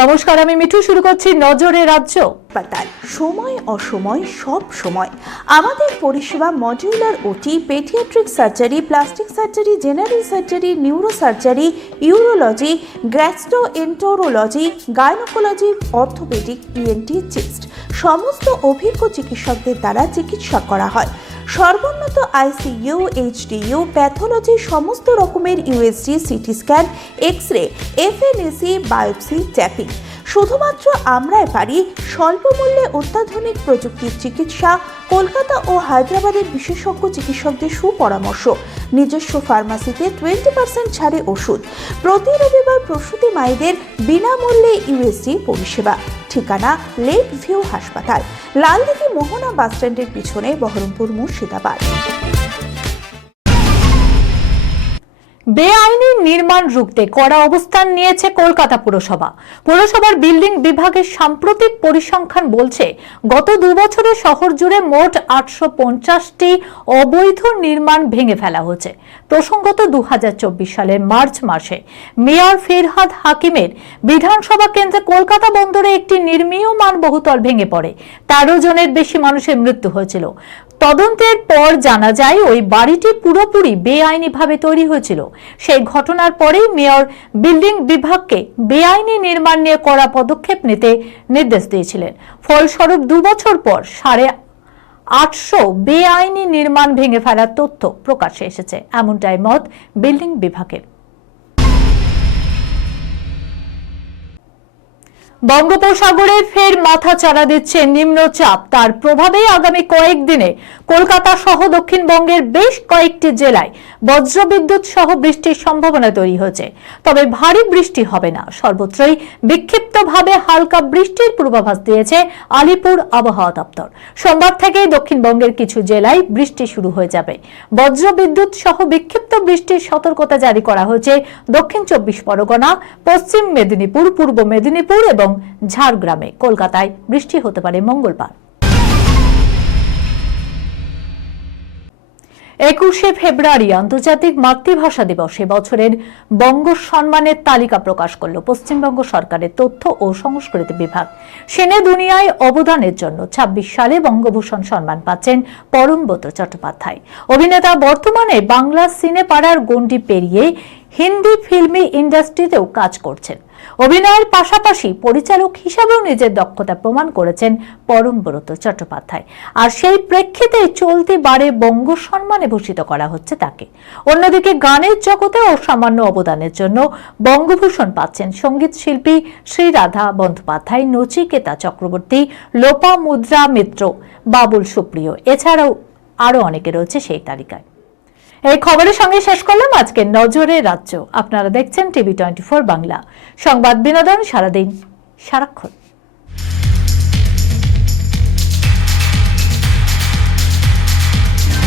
নমস্কার, আমি মিঠু। শুরু করছি নজরে রাজ্য। হাসপাতাল সময় অসময় সব সময় আমাদের পরিষেবা modular OT, paediatric surgery, plastic surgery, general surgery, neuro surgery, urology, gastroenterology, gynaecology, orthopaedic, ENT, chest সমস্ত অভিজ্ঞ চিকিৎসকদের দ্বারা চিকিৎসা করা হয়। সর্বোন্নত আইসিইউ, এইচডিইউ, প্যাথোলজি, সমস্ত রকমের USG, CT scan, X-ray, FNAC, biopsy, tapping. শুধুমাত্র আমরাই পারি স্বল্প মূল্যে অত্যাধুনিক প্রযুক্তির চিকিৎসা। কলকাতা ও হায়দ্রাবাদের বিশেষজ্ঞ চিকিৎসকদের সুপরামর্শ, নিজস্ব ফার্মাসিতে 20% ছাড়ে ওষুধ। প্রতি রবিবার প্রসূতি মায়েদের বিনামূল্যে ইউএসজি পরিষেবা। ঠিকানা লেক ভিউ হাসপাতাল, লালদিঘি মোহনা বাসস্ট্যান্ডের পিছনে, বহরমপুর, মুর্শিদাবাদ। বেআইনি নির্মাণ রুখতে কড়া অবস্থান নিয়েছে কলকাতা পুরসভা। পুরসভার বিল্ডিং বিভাগের সাম্প্রতিক পরিসংখ্যান বলছে, গত 2 বছরে শহর জুড়ে মোট 850টি অবৈধ নির্মাণ ভেঙে ফেলা হয়েছে। প্রসঙ্গত 2024 সালের মার্চ মাসে মেয়র ফিরহাদ হাকিমের বিধানসভা কেন্দ্রে কলকাতা বন্দরে একটি নির্মীয়মান বহুতল ভেঙে পড়ে 13 জনের বেশি মানুষের মৃত্যু হয়েছিল। তদন্তের পর জানা যায় ওই বাড়িটি পুরোপুরি বেআইনিভাবে তৈরি হয়েছিল। সেই ঘটনার পরেই মেয়র বিল্ডিং বিভাগকে বেআইনি নির্মাণ নিয়ে কড়া পদক্ষেপ নিতে নির্দেশ দিয়েছিলেন। ফলস্বরূপ 2 বছর পর 850 বেআইনি নির্মাণ ভেঙে ফেলার তথ্য প্রকাশ্যে এসেছে, এমনটাই মত বিল্ডিং বিভাগের। বঙ্গোপসাগরে ফের মাথা চাড়া দিচ্ছে নিম্নচাপ। তার প্রভাবে আগামী কয়েকদিনে কলকাতা সহ দক্ষিণবঙ্গের বেশ কয়েকটি জেলায় বজ্রবিদ্যুৎ সহ বৃষ্টির সম্ভাবনা তৈরি হয়েছে। তবে ভারী বৃষ্টি হবে না, সর্বত্রই বিক্ষিপ্তভাবে হালকা বৃষ্টির পূর্বাভাস দিয়েছে আলিপুর আবহাওয়া দপ্তর। সোমবার থেকেই দক্ষিণবঙ্গের কিছু জেলায় বৃষ্টি শুরু হয়ে যাবে। বজ্রবিদ্যুৎ সহ বিক্ষিপ্ত বৃষ্টির সতর্কতা জারি করা হয়েছে দক্ষিণ 24 পরগনা, পশ্চিম মেদিনীপুর, পূর্ব মেদিনীপুর এবং ঝাড়গ্রামে। কলকাতায় বৃষ্টি হতে পারে মঙ্গলবার। 21শে ফেব্রুয়ারি আন্তর্জাতিক মাতৃভাষা দিবসে বছরের বঙ্গ সম্মানের তালিকা প্রকাশ করল পশ্চিমবঙ্গ সরকারের তথ্য ও সংস্কৃতি বিভাগ। সেনে দুনিয়ায় অবদানের জন্য 26 সালে বঙ্গভূষণ সম্মান পাচ্ছেন পরমব্রত চট্টোপাধ্যায়। অভিনেতা বর্তমানে বাংলা সিনেপাড়ার গণ্ডি পেরিয়ে হিন্দি ফিল্মি ইন্ডাস্ট্রিতেও কাজ করছেন। অভিনয়ের পাশাপাশি পরিচালক হিসাবেও নিজের দক্ষতা প্রমাণ করেছেন পরমব্রত চট্টোপাধ্যায়। আর সেই প্রেক্ষিতে চলতি বারে বঙ্গ সম্মানে ভূষিত করা হচ্ছে তাকে। অন্যদিকে গানের জগতে অসামান্য অবদানের জন্য বঙ্গভূষণ পাচ্ছেন সঙ্গীত শিল্পী শ্রীরাধা বন্দ্যোপাধ্যায়, নচিকেতা চক্রবর্তী, লোপামুদ্রা মিত্র, বাবুল সুপ্রিয়, এছাড়াও আরো অনেকে রয়েছে সেই তালিকায়। এই খবরের সঙ্গে শেষ করলাম আজকে নজরে রাজ্য। আপনারা দেখছেন টিভি 24 বাংলা, সংবাদ বিনোদন সারাদিন সারাক্ষণ।